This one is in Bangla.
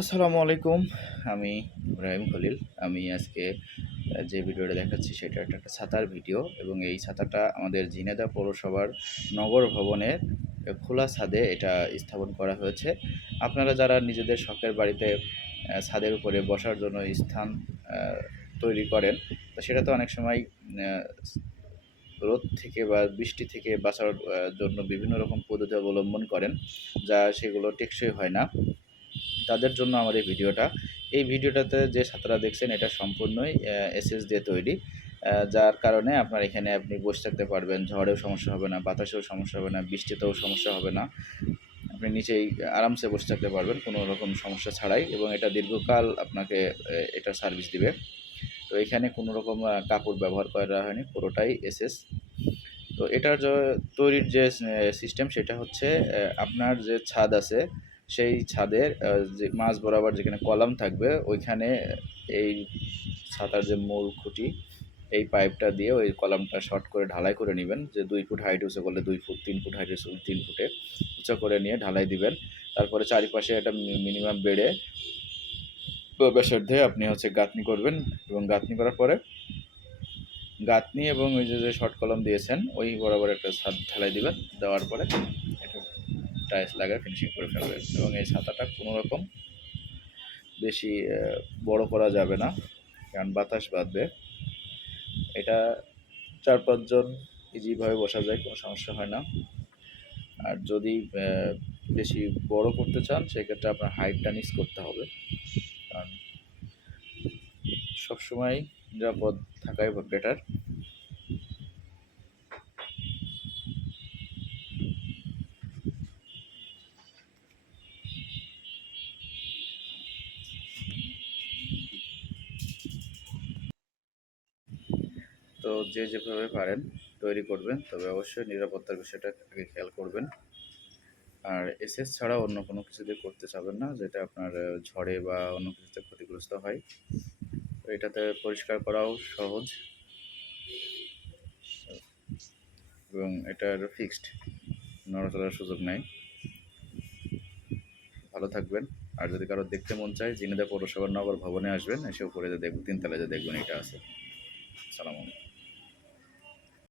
আসসালামু আলাইকুম। আমি ইব্রাহিম খলিল। আমি আজকে যে ভিডিওটা দেখাচ্ছি সেটা একটা ছাতার ভিডিও এবং এই ছাতাটা আমাদের ঝিনাইদহ পৌরসভার নগর ভবনের খোলা ছাদে এটা স্থাপন করা হয়েছে। আপনারা যারা নিজেদের শখের বাড়িতে ছাদের উপরে বসার জন্য স্থান আ তৈরি করেন, তো সেটা তো অনেক সময় আ রোদ থেকে বা বৃষ্টি থেকে বাঁচার জন্য বিভিন্ন রকম পদ্ধতি অবলম্বন করেন, যা সেগুলো টেকসই হয় না। তাদের জন্য আমার এই ভিডিওটা। এই ভিডিওটাতে যে ছাতাটা দেখছেন এটা সম্পূর্ণই এসএস দিয়ে তৈরি। যার কারণে আপনার এখানে আপনি বসে থাকতে পারবেন। ঝড়েও সমস্যা হবে না, বাতাসেও সমস্যা হবে না, বৃষ্টিতেও সমস্যা হবে না। আপনি নিচেই আরামসে বসে থাকতে পারবেন কোনো রকম সমস্যা ছাড়াই এবং এটা দীর্ঘকাল আপনাকে এটা সার্ভিস দিবে। তো এখানে কোনো রকম কাপড় ব্যবহার করা হয়নি, পুরোটাই এসএস। তো এটার তৈরির যে সিস্টেম সেটা হচ্ছে আপনার যে ছাদ আছে সেই ছাদের যে মাঝ বরাবর যেখানে কলাম থাকবে ওইখানে এই ছাতার যে মূল খুঁটি এই পাইপটা দিয়ে ওই কলামটা শর্ট করে ঢালাই করে নেবেন, যে 2 ফুট হাইট উঁচু করলে 2 ফুট, 3 ফুট হাইট 3 ফুটে উঁচু করে নিয়ে ঢালাই দিবেন। তারপরে চারিপাশে একটা মিনিমাম বেড়ে ব্যাসার্ধে আপনি হচ্ছে গাঁথনি করবেন এবং গাঁথনি করার পরে গাঁথনি এবং ওই যে শর্ট কলাম দিয়েছেন ওই বরাবর একটা ছাদ ঢালাই দিবেন। দেওয়ার পরে একটু টাইলস লাগায় ফিনিশিং করে ফেলবেন এবং এই ছাতাটা কোনো রকম বেশি বড় করা যাবে না, কারণ বাতাস বাঁধবে। এটা 4-5 জন ইজিভাবে বসা যায়, কোনো সমস্যা হয় না। আর যদি বেশি বড় করতে চান সেক্ষেত্রে আপনার হাইটটা নিচ করতে হবে, কারণ সবসময় নিরাপদ থাকাই বেটার। তো যে যেভাবে পারেন তৈরি করবেন, তবে অবশ্যই নিরাপত্তার বিষয়টা আগে খেয়াল করবেন। আর এসএস ছাড়া অন্য কোনো কিছু দিয়ে করতে চাবেন না, যেটা আপনার ঝড়ে বা অন্য কিছুতে ক্ষতিগ্রস্ত হয়। তো এটাতে পরিষ্কার করাও সহজ এবং এটার ফিক্সড, নড়াচড়ার সুযোগ নাই। ভালো থাকবেন। আর যদি কারো দেখতে মন চায় ঝিনাইদহ পৌরসভার নগর ভবনে আসবেন, এসে উপরে যে দেখবেন 3 তলায় যে দেখবেন এটা আছে। আসসালামু আলাইকুম।